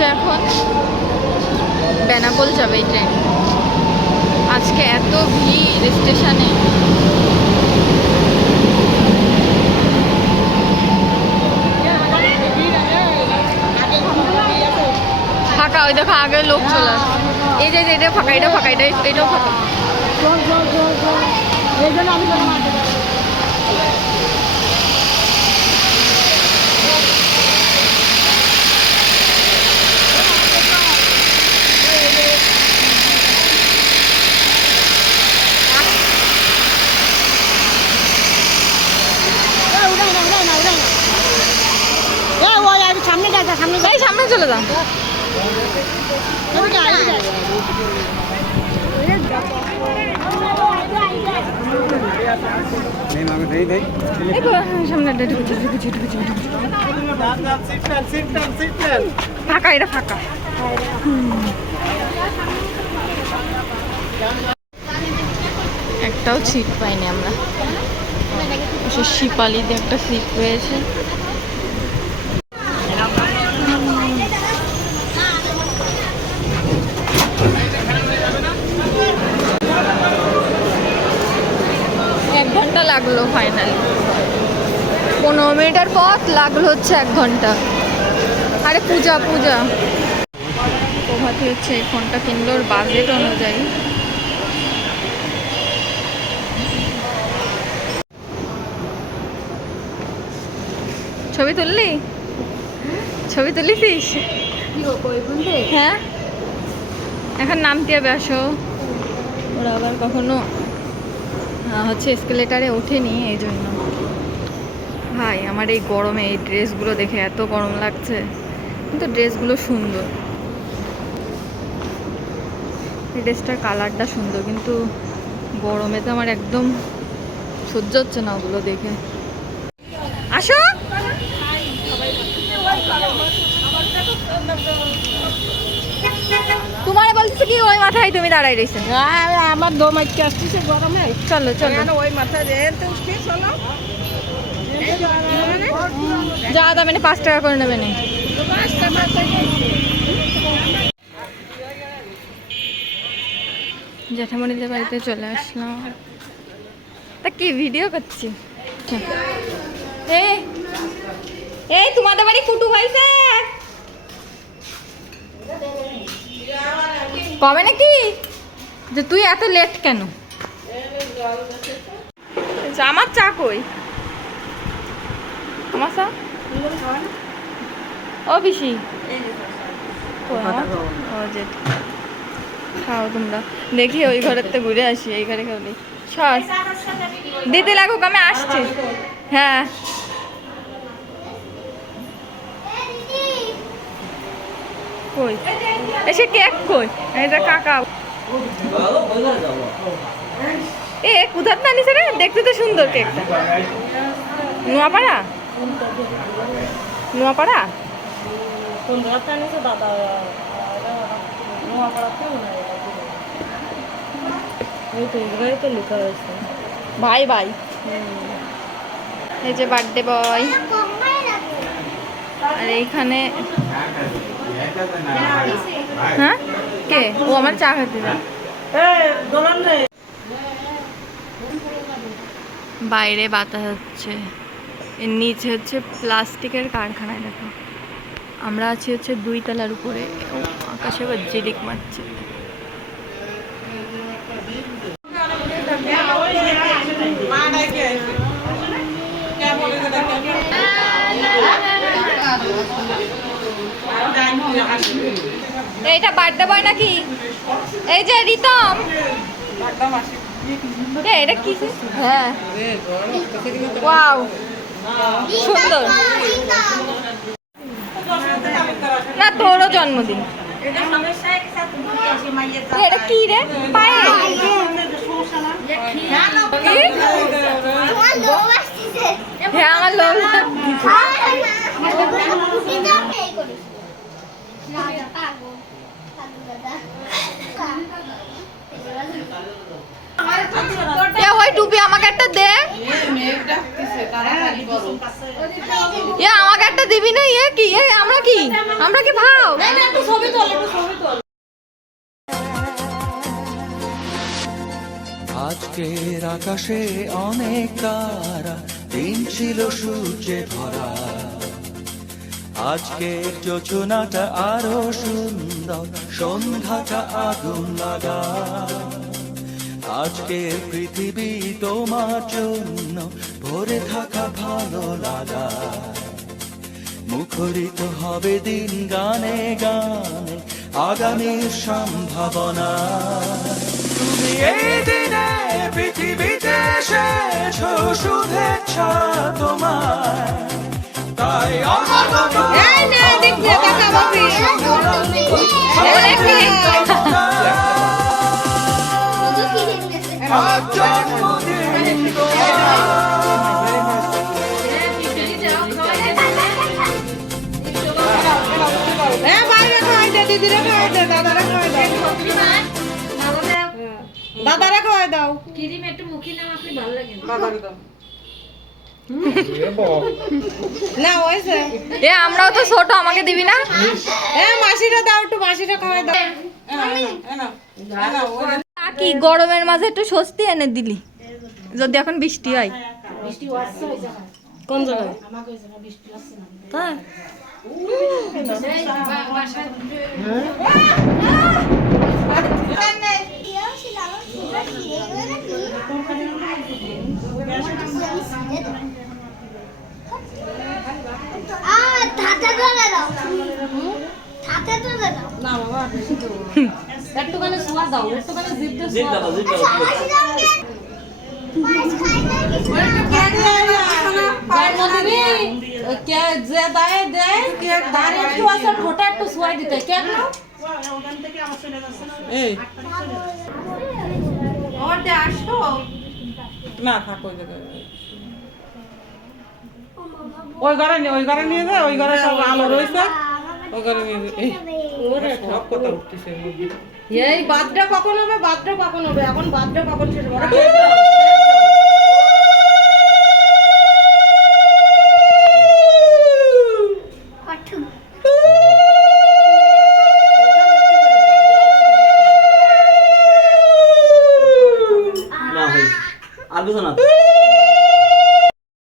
হচ্ছে এখন বেনাপোল যাবে এই ট্রেন। আজকে এত ভিড় স্টেশনে, ফাঁকা। ওই দেখো আগে লোক চলে আসে। এই যে এটা ফাঁকা, এটা ফাঁকা, এটাও ফাঁকা। সামনে চলে যাও। ফাঁকা, এটা ফাঁকা। একটাও সিট পাইনি আমরা। শিপালিতে একটা সিট পেয়েছে। লাগলো ফাইনালি 15 মিনিটের পথ লাগলো হচ্ছে 1 ঘন্টা। আরে পূজা প্রভাতী হচ্ছে এই ফোনটা কিনলো ওর বাজেট অনুযায়ী। ছবি তুলিস? হ্যাঁ, এখন নামতে হবে। আসো। ওরা আবার কখনো হচ্ছে এসকেলেটারে ওঠেনি, এই জন্য। ভাই আমার এই গরমে এই ড্রেসগুলো দেখে এত গরম লাগছে, কিন্তু ড্রেসগুলো সুন্দর। এই ড্রেসটার কালারটা সুন্দর, কিন্তু গরমে তো আমার একদম সহ্য হচ্ছে না ওগুলো দেখে। আসো। তোমার বলছে কি ওই মাথায় তুমি দাঁড়াই রয়েছে? আমার দম আজকে আসতেছে গরমে। চলো ওই মাথায় চলো যা দাম 5 টাকা করে নেবে না। জ্যাঠামণিদের বাড়িতে চলে আসলাম। তা কি ভিডিও করছি? এই তোমাদের বাড়ি কুটু হয়েছে কবে নাকি? যে তুই এত লেট কেন? আমার চা কই? আমার চা ও পিসি খাও তোমরা। দেখি ওই ঘরের তো ঘুরে আসি, এই ঘরে খাওয়ালি সস দিতে লাগুক, আমি আসছি। হ্যাঁ কই এসে কেক কই? এটা কাকা। এ কোথার না নিছে রে? দেখতে তো সুন্দর কেকটা। নোয়াপাড়া ভাই ভাই। এই যে বার্থডে বয়। আর এইখানে হ্যাঁ কে? ও আমার চা খেতে যায়। বাইরে বাতাস হচ্ছে, এর নিচে হচ্ছে প্লাস্টিকের কারখানায়। দেখো আমরা আছি হচ্ছে 2 তলার উপরে। আকাশে আবার ঝিলিক মারছে। এইটা বার্থডে বয় নাকি? এই যে রিতম, এটা কি? হ্যাঁ ওয়াও সুন্দর না, তোরও জন্মদিন। এটা কি রে পায়ে? হ্যাঁ আমার লোক। ওই টুপি আমাকে একটা দে। আমাকে একটা দিবি না? কি আমরা কি ভাও? আজকের আকাশে অনেক তারা, দিন ছিল সূর্যে ভরা। আজকের যোজনাটা আরো সুন্দর, সন্ধ্যাটা আগুন লাগা। আজকের পৃথিবী তোমার জন্য ভরে থাকা ভালো লাগা। মুখরিত হবে দিন গানে গানে, আগামীর সম্ভাবনা। তুমি এই দিনে পৃথিবীতে এসেছো, শুভেচ্ছা তোমায়। তাই আমার জন্মদিন দাদারা খাওয়াই দাও। ক্রিম একটু মুখে নাও, আপনি ভালো লাগে না হয়েছে। আমরাও তো ছোট, আমাকে দিবি না? মাসিরা দাও, একটু মাসিরা খাওয়াই দাও। কি গরমের মাঝে একটু স্বস্তি এনে দিলি, যদি এখন বৃষ্টি হয়। বৃষ্টি আসছে ওই জায়গায়, কোন জায়গায়? আমাকে ওই জায়গায় বৃষ্টি আসছে না। তাই না বাবা, একটুখানি সোয়া দাও, একটুখানি জিভ দাও। জন্মদিনে কে যে দেয় দেয়, তার একটু আছে ঠোঁটা একটু সোয়াই দিতে কেন? এই ওর দে আসো। না থাক ওই জায়গায়। ওই ঘরে নিয়ে যায়, ওই ঘরে সব আলো রয়েছে, ওই ঘরে নিয়ে যায়। ওরে সব কথা উঠতেছে। এই বার্থডে কখন হবে? বার্থডে কখন হবে? এখন বার্থডে কখন শেষ হবে?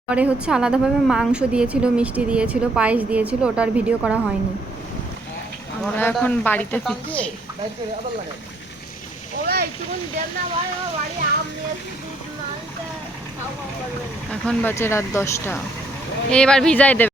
পরে হচ্ছে আলাদাভাবে মাংস দিয়েছিল, মিষ্টি দিয়েছিল, পায়েস দিয়েছিল, ওটার ভিডিও করা হয়নি। আমরা এখন বাড়িতে ফিরছি। এখন বাজে রাত 10টা। এবার ভিজাই দেবে।